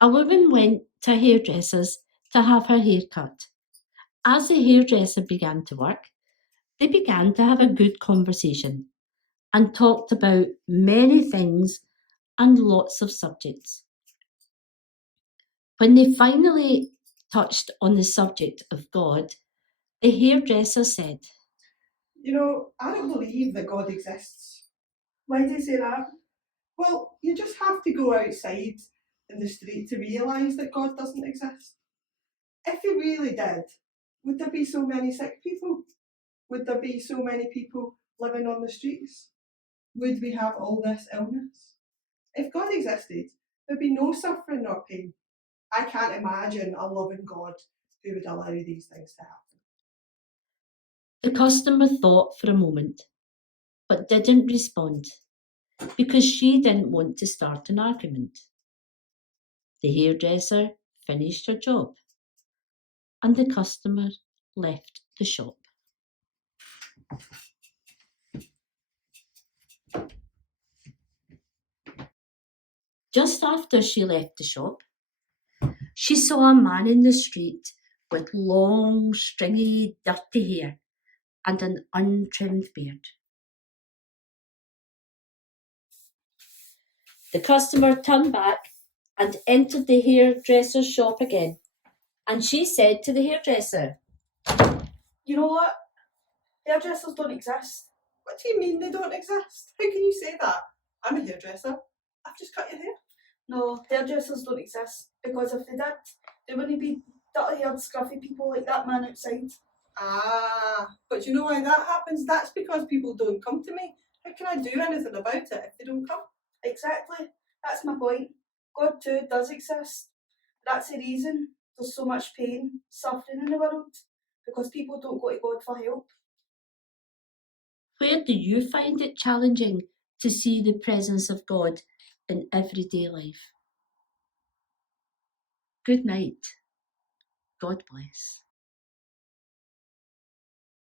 A woman went to a hairdresser's to have her hair cut. As the hairdresser began to work, they began to have a good conversation and talked about many things and lots of subjects. When they finally touched on the subject of God, the hairdresser said, I don't believe that God exists. Why do you say that? Well, you just have to go outside in the street to realise that God doesn't exist. If he really did, would there be so many sick people? Would there be so many people living on the streets? Would we have all this illness? If God existed, there'd be no suffering nor pain. I can't imagine a loving God who would allow these things to happen. The customer thought for a moment, but didn't respond because she didn't want to start an argument. The hairdresser finished her job and the customer left the shop. Just after she left the shop, she saw a man in the street with long, stringy, dirty hair and an untrimmed beard. The customer turned back and entered the hairdresser's shop again, and she said to the hairdresser, You know what? Hairdressers don't exist. What do you mean they don't exist? How can you say that? I'm a hairdresser. I've just cut your hair. No, hairdressers don't exist, because if they did, there wouldn't be dirty-haired, scruffy people like that man outside. Ah, but you know why that happens? That's because people don't come to me. How can I do anything about it if they don't come? Exactly. That's my point. God too does exist. That's the reason there's so much pain, suffering in the world, because people don't go to God for help. where do you find it challenging to see the presence of God in everyday life? Good night. God bless.